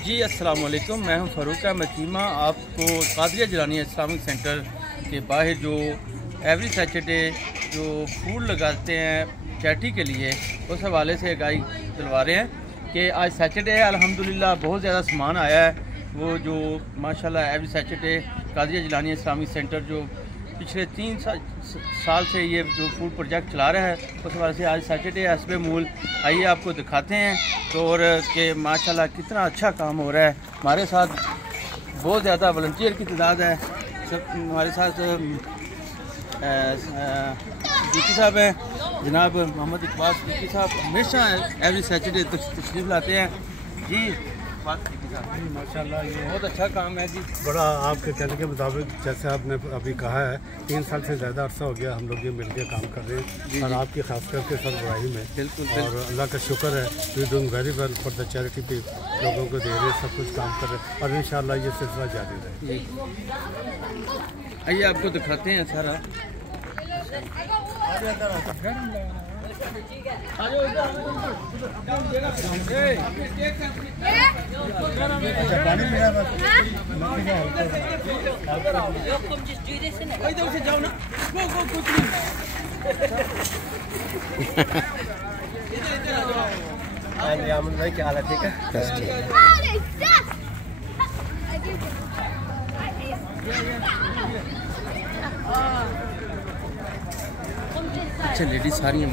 जी अस्सलाम वालेकुम, मैं हूं फ़ारूक अहमद चीमा। आपको कादरिया जिलानिया इस्लामिक सेंटर के बाहर जो एवरी सैटरडे जो फूड लगाते हैं चैरिटी के लिए, उस हवाले से गाइड दिलवा रहे हैं कि आज सैटरडे है। अल्हम्दुलिल्लाह बहुत ज़्यादा सामान आया है। वो जो माशाल्लाह every Saturday Qadriya Jilaniya Islamic centre जो पिछले 3 साल से ये जो फूड प्रोजेक्ट चला रहा है, उस वजह से आज सैटरडे हस्बे मूल आइए आपको दिखाते हैं तो और कि माशाल्लाह कितना अच्छा काम हो रहा है। हमारे साथ बहुत ज़्यादा वॉलंटियर की तादाद है। सब हमारे साथ डीपी साहब हैं, जनाब मोहम्मद इकबाल डीपी साहब हमेशा एवरी सैटरडे तशरीफ़ लाते हैं। जी माशाल्लाह ये बहुत अच्छा काम है जी। बड़ा आपके कहने के मुताबिक जैसे आपने अभी कहा है 3 साल से ज़्यादा अरसा हो गया हम लोग ये मिलकर काम कर रहे हैं और आपकी खास करके सरबराही में बिल्कुल और अल्लाह का शुक्र है we doing very well for the charity पे लोगों को दे रहे सब कुछ काम कर रहे हैं और इंशाल्लाह ये सिलसिला जारी रहे। आइए आपको दिखाते हैं सारा। क्या हाल है? ठीक है। अच्छा लेडीज सारी हैं।